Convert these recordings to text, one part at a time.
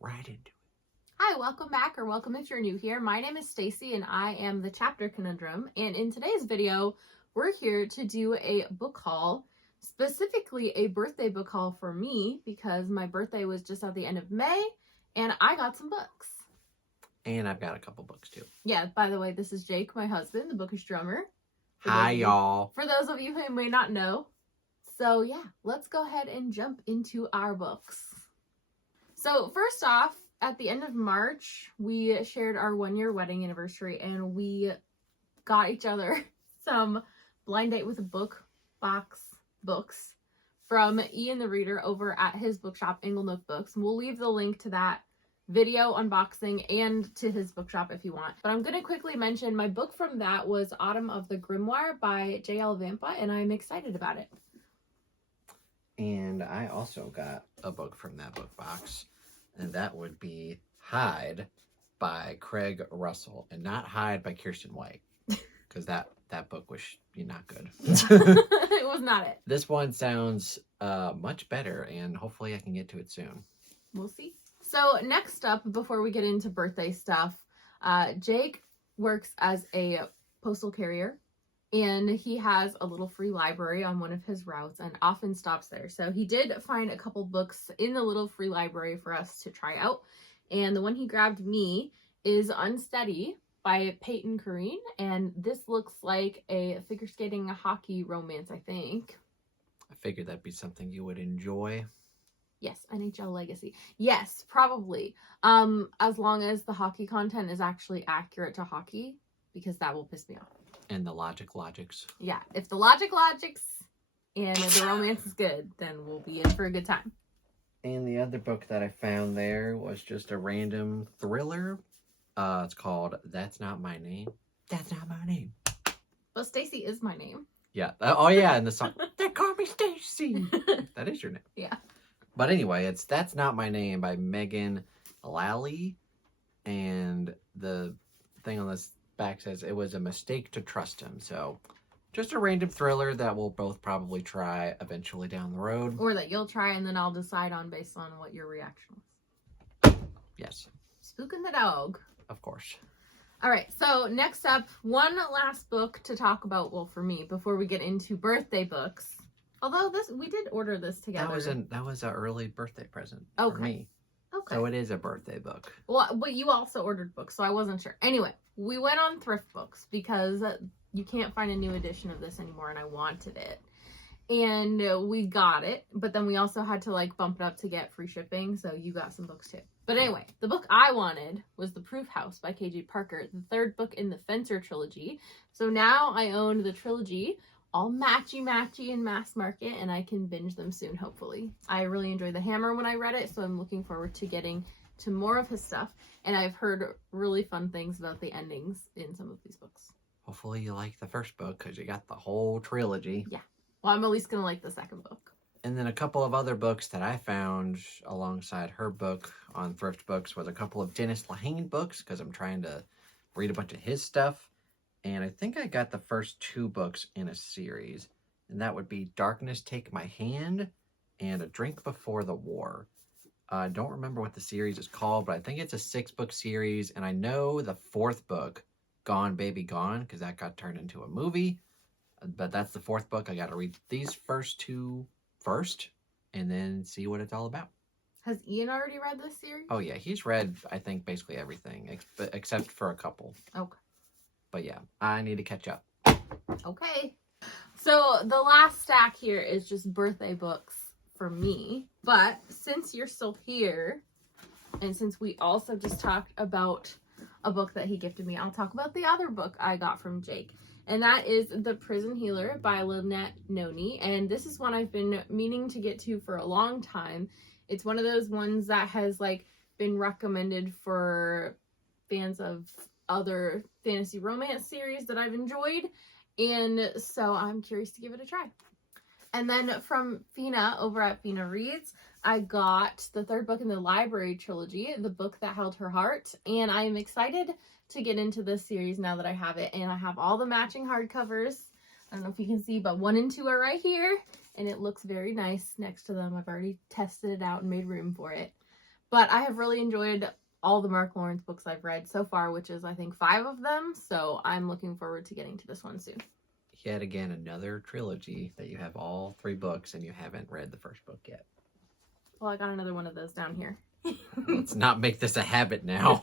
right into it. Hi, welcome back, or welcome if you're new here. My name is Stacy and I am the Chapter Conundrum, and in today's video we're here to do a book haul, specifically a birthday book haul for me because my birthday was just at the end of May and I got some books. And I've got a couple books too. Yeah, by the way, this is Jake, my husband, the bookish drummer. Hi, y'all. For those of you who may not know. So yeah, let's go ahead and jump into our books. So first off, at the end of March, we shared our 1-year wedding anniversary and we got each other some Blind Date with a Book box books from Ian the Reader over at his bookshop, Inglenook Books. And we'll leave the link to that video unboxing and to his bookshop if you want. But I'm going to quickly mention my book from that was Autumn of the Grimoire by J.L. Vampa, and I'm excited about it. And I also got a book from that book box, and that would be Hide by Craig Russell, and not Hide by Kirsten White, because that book was not good. It was not it. This one sounds much better, and hopefully I can get to it soon. We'll see. So next up, before we get into birthday stuff, Jake works as a postal carrier. And he has a little free library on one of his routes and often stops there. So he did find a couple books in the little free library for us to try out. And the one he grabbed me is Unsteady by Peyton Corrine. And this looks like a figure skating hockey romance, I think. I figured that'd be something you would enjoy. Yes, NHL Legacy. Yes, probably. As long as the hockey content is actually accurate to hockey, because that will piss me off. And the logics. Yeah, if the logics and the romance is good, then we'll be in for a good time. And the other book that I found there was just a random thriller. It's called That's Not My Name. That's Not My Name. Well, Stacy is my name. Yeah. Oh, yeah. And the song, They Call Me Stacy. That is your name. Yeah. But anyway, it's That's Not My Name by Megan Lally. And the thing on this back says it was a mistake to trust him. So just a random thriller that we'll both probably try eventually down the road. Or that you'll try and then I'll decide on based on what your reaction was. Yes. Spooking the dog. Of course. All right. So next up, one last book to talk about. Well, for me, before we get into birthday books. Although we did order this together. That was an early birthday present for me. Okay. So it is a birthday book. Well, but you also ordered books, so I wasn't sure. Anyway, we went on Thrift Books because you can't find a new edition of this anymore, and I wanted it. And we got it, but then we also had to bump it up to get free shipping, so you got some books too. But anyway, the book I wanted was The Proof House by K.J. Parker, the third book in the Fencer trilogy. So now I own the trilogy, all matchy and mass market, and I can binge them soon, hopefully. I really enjoyed The Hammer when I read it, so I'm looking forward to getting to more of his stuff. And I've heard really fun things about the endings in some of these books. Hopefully you like the first book because you got the whole trilogy. Yeah. Well, I'm at least going to like the second book. And then a couple of other books that I found alongside her book on Thrift Books was a couple of Dennis Lehane books because I'm trying to read a bunch of his stuff. And I think I got the first 2 books in a series. And that would be Darkness Take My Hand and A Drink Before the War. I don't remember what the series is called, but I think it's a 6-book series. And I know the 4th book, Gone Baby Gone, because that got turned into a movie. But that's the 4th book. I got to read these first 2 first and then see what it's all about. Has Ian already read this series? Oh, yeah. He's read, I think, basically everything except for a couple. Okay. But yeah, I need to catch up. Okay. So the last stack here is just birthday books for me. But since you're still here, and since we also just talked about a book that he gifted me, I'll talk about the other book I got from Jake. And that is The Prison Healer by Lynette Noni. And this is one I've been meaning to get to for a long time. It's one of those ones that has been recommended for fans of other fantasy romance series that I've enjoyed, and so I'm curious to give it a try. And then from Fina over at Fina Reads, I got the 3rd book in the Library trilogy, The Book That Held Her Heart, and I am excited to get into this series now that I have it, and I have all the matching hardcovers. I don't know if you can see, but 1 and 2 are right here, and it looks very nice next to them. I've already tested it out and made room for it. But I have really enjoyed all the Mark Lawrence books I've read so far, which is, I think, 5 of them. So I'm looking forward to getting to this one soon. Yet again, another trilogy that you have all 3 books and you haven't read the first book yet. Well, I got another one of those down here. Let's not make this a habit now.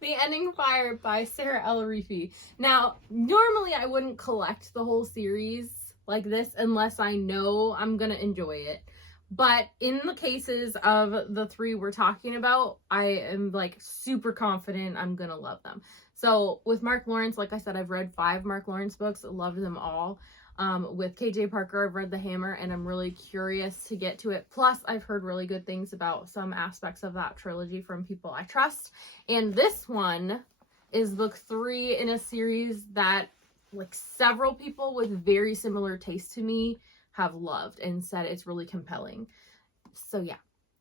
The Ending Fire by Sarah L. Reefy. Now, normally I wouldn't collect the whole series like this unless I know I'm going to enjoy it. But in the cases of the 3 we're talking about, I am like super confident I'm going to love them. So with Mark Lawrence, like I said, I've read 5 Mark Lawrence books, loved them all. With KJ Parker, I've read The Hammer, and I'm really curious to get to it. Plus, I've heard really good things about some aspects of that trilogy from people I trust. And this one is book 3 in a series that, like, several people with very similar taste to me have loved and said it's really compelling. So yeah,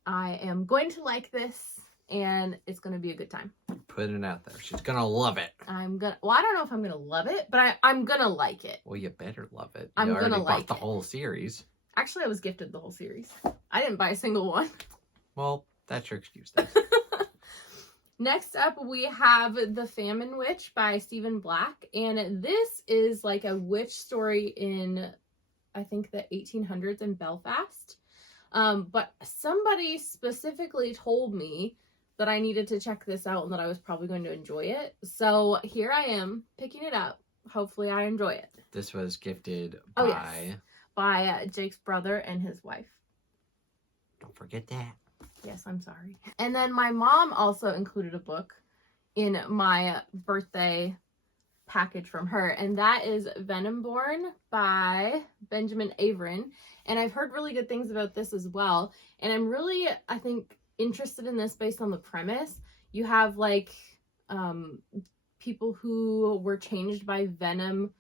I am going to like this, and it's going to be a good time. Putting it out there. She's going to love it. I don't know if I'm going to love it, but I'm going to like it. Well, you better love it. I'm going to like bought the whole series. Actually, I was gifted the whole series. I didn't buy a single one. Well, that's your excuse then. Next up, we have The Famine Witch by Stephen Black. And this is like a witch story in, I think, the 1800s in Belfast. But somebody specifically told me that I needed to check this out and that I was probably going to enjoy it. So here I am picking it up. Hopefully I enjoy it. This was gifted by... By Jake's brother and his wife. Don't forget that. Yes, I'm sorry. And then my mom also included a book in my birthday package from her, and that is Venomborn by Benjamin Averin. And I've heard really good things about this as well. And I'm really, I think, interested in this based on the premise. You have like people who were changed by venom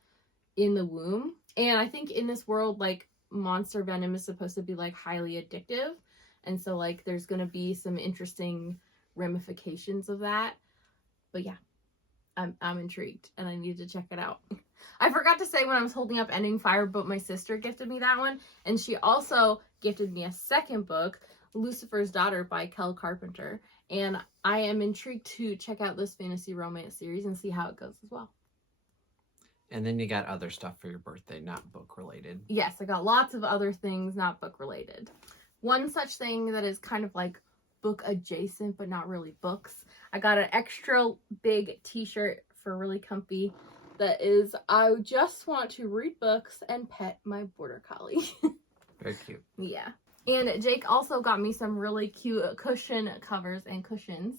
in the womb. And I think in this world, like, monster venom is supposed to be like highly addictive. And so like there's going to be some interesting ramifications of that. But yeah, I'm intrigued and I need to check it out. I forgot to say when I was holding up Ending Fire, but my sister gifted me that one. And she also gifted me a second book, Lucifer's Daughter by Kel Carpenter. And I am intrigued to check out this fantasy romance series and see how it goes as well. And then you got other stuff for your birthday, not book related. Yes, I got lots of other things, not book related. One such thing that is kind of like book adjacent, but not really books. I got an extra big t-shirt for really comfy that is, I just want to read books and pet my border collie. Very cute. Yeah. And Jake also got me some really cute cushion covers and cushions.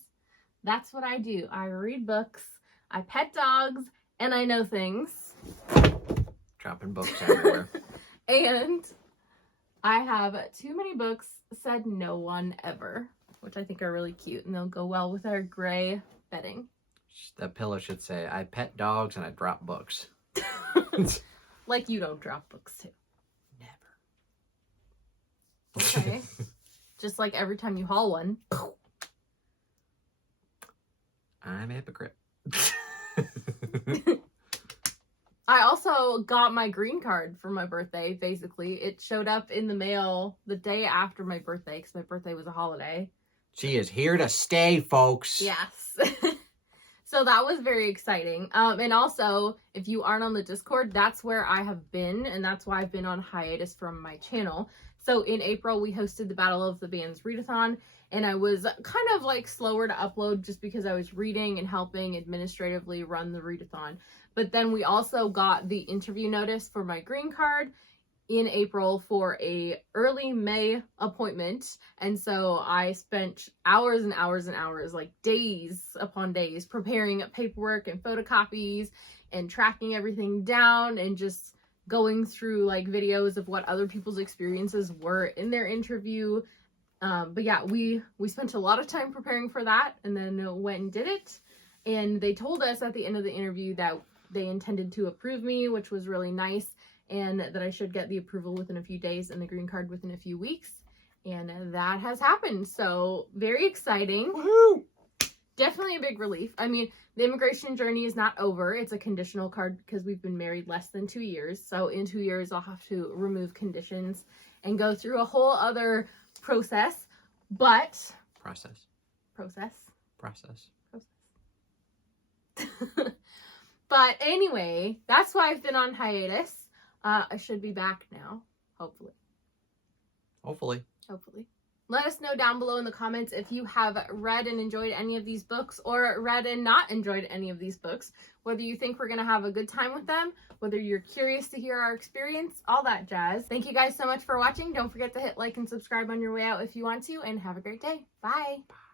That's what I do. I read books, I pet dogs, and I know things. Dropping books everywhere. And I have too many books, said no one ever, which I think are really cute, and they'll go well with our gray bedding. That pillow should say, I pet dogs and I drop books. Like you don't drop books too. Never. Okay. Just like every time you haul one. I'm a hypocrite. I also got my green card for my birthday, basically. It showed up in the mail the day after my birthday, because my birthday was a holiday. She is here to stay, folks. Yes. So that was very exciting. And also, if you aren't on the Discord, that's where I have been, and that's why I've been on hiatus from my channel. So in April, we hosted the Battle of the Bands readathon, and I was kind of like slower to upload just because I was reading and helping administratively run the readathon. But then we also got the interview notice for my green card in April for a early May appointment. And so I spent hours and hours and hours, like days upon days, preparing paperwork and photocopies and tracking everything down and just going through like videos of what other people's experiences were in their interview. But yeah, we spent a lot of time preparing for that and then went and did it. And they told us at the end of the interview that they intended to approve me, which was really nice, and that I should get the approval within a few days and the green card within a few weeks. And that has happened. So very exciting. Woohoo! Definitely a big relief. I mean, the immigration journey is not over. It's a conditional card because we've been married less than 2 years. So in 2 years, I'll have to remove conditions and go through a whole other process. But process. Process. But anyway, that's why I've been on hiatus. I should be back now, hopefully. Hopefully. Let us know down below in the comments if you have read and enjoyed any of these books, or read and not enjoyed any of these books. Whether you think we're going to have a good time with them, whether you're curious to hear our experience, all that jazz. Thank you guys so much for watching. Don't forget to hit like and subscribe on your way out if you want to, and have a great day. Bye. Bye.